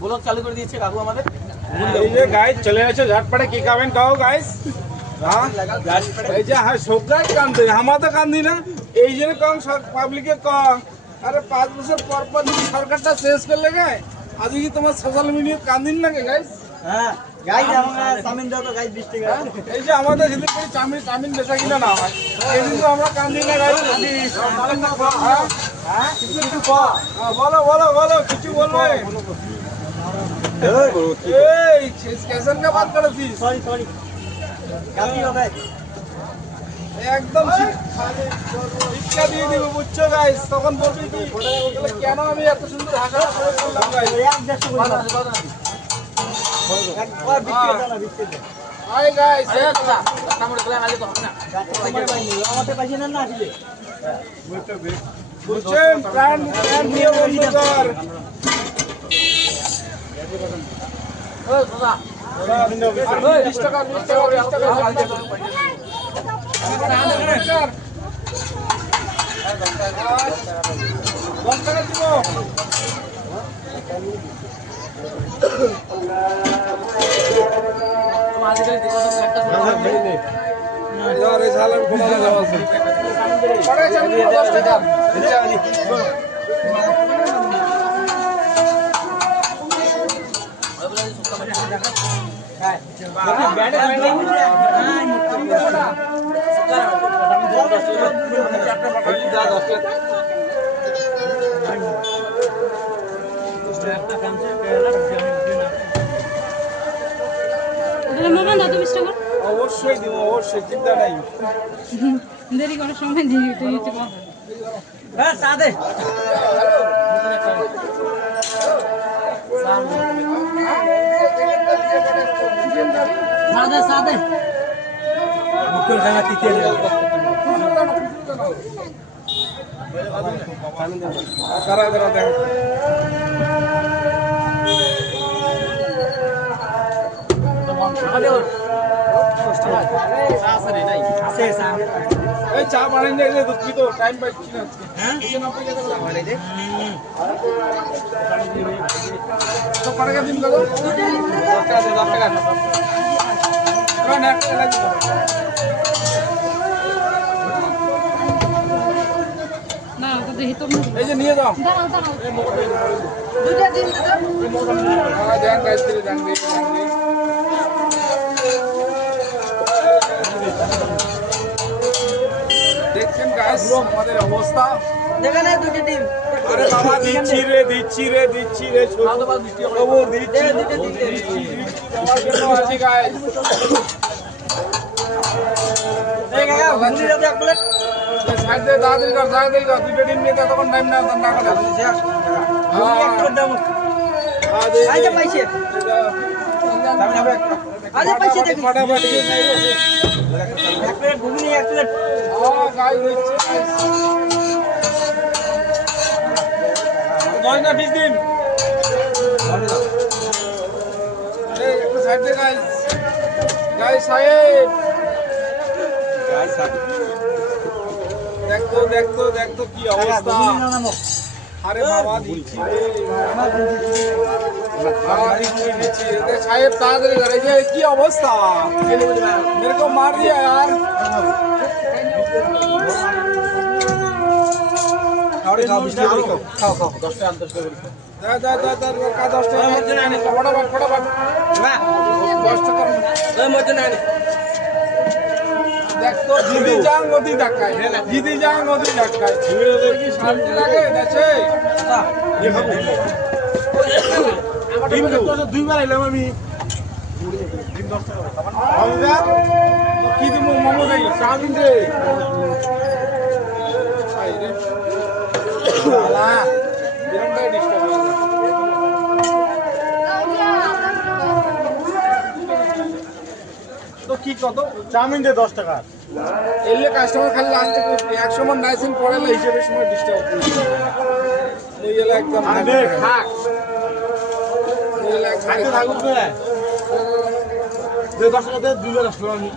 Blog চালু করে দিয়েছে কাকু আমাদের। এই যে গাইস চলে আসো ঝটপটে কি খাবেন খাও গাইস। হ্যাঁ এই যে হ্যাঁ সবটাই কান্দি আমরা তো কান্দি না এই জন্য কম পাবলিকে কম। আরে 5 বছর পর পর যদি সরকারটা শেষ করলে গায় আজকে কি তোমার সোশ্যাল মিডিয়া কান্দিন লাগে গাইস। হ্যাঁ গাইস আমরা চাউমিন দাও তো গাইস 20 টাকা। এই যে আমাদের হিন্দু করে চাউমিন বেচা কিনা না হয় এই কিন্তু আমরা কান্দি না গাইস। হ্যাঁ হ্যাঁ কিছু বলো বলো বলো কিছু বলবে। এই স্টেশন का बात करो थी সরি গালি হবে একদম শিক্ষা দিয়ে দিব বুঝছো গাইস। তখন বলবি কি কেন আমি এত সুন্দর ভাষা বললাম গাইস। একবার বিক্রি দাও না বিক্রি দাও। হাই গাইস আচ্ছা কামড় দিলে আগে তো হবে না আমাদের পাইছে না দিলে বুঝছেন প্ল্যান নিয়ে বন্ধ কর। ও দাদা 20 টাকা 20 টাকা 20 টাকা দিব। অবশ্যই দিব অবশ্যই চিন্তা নাই। দেরি করার সময় দিয়ে দিতে পারবে। হ্যাঁ সাদে সাদে মুখের জায়গা তিতে কারা কারা দেখ এই চা বানাই নিয়ে দুঃখিত টাইম পাচ্ছি না আজকে। হ্যাঁ এই জন্য আপনাকে কথা বানাই দে তো টাকা দিন দাদা 10 টাকা 10 টাকা কোন একটা লাগবে না তো দেখি তো এই যে নিয়ে যাও দাঁড়াও দুইটা দিন দাদা দেন গাইস করে দেন দেখছেন গাইস আমাদের অবস্থা। দেখা না দুটো টিম আরে বাবা দিচ্ছি রে খবর দিচ্ছি তোমার জন্য আছি গাইস। এই কাকা ভুলি যাবে এক প্লেট সাইড দে দাদরি কর দুটো দিন নিয়ে তখন টাইম না করে এক প্লেট দাও আজ পাইছে আজ পাইছে দেখি ফটাফটি এক প্লেট ঘুগনি এক প্লেট গাইস দিচ্ছি গাইস না 20 দিন এই একটু সাইড দে গাইস সাহেব দেখতো কি অবস্থা। আরে বাবা দিচ্ছি রে সাহেব তাড়াতাড়ি করে যে কি অবস্থা मेरे को मार दिया यार। খাও 10 টাকা 10 টাকা দা কা 10 টাকা ফটাফট না 10 টাকা ওই মত না দেখতো জিদি যাং নদী ডাকায় কি শান্তি লাগে দেশে। দুইবার এলাম আমি কি দিব মোমো দেই চাউমিন দে তো কি কত চাউমিন দে 10 টাকা এলে কাস্টমার খালি আনতে এক সময় নাইসিন পড়ালে হিসেবে সময় ডিস্টার্ব এই এলে একদম আরে খাক এই এলে খাইতে থাকুক না দে 10 টাকা দে 2 বার আসলো আমি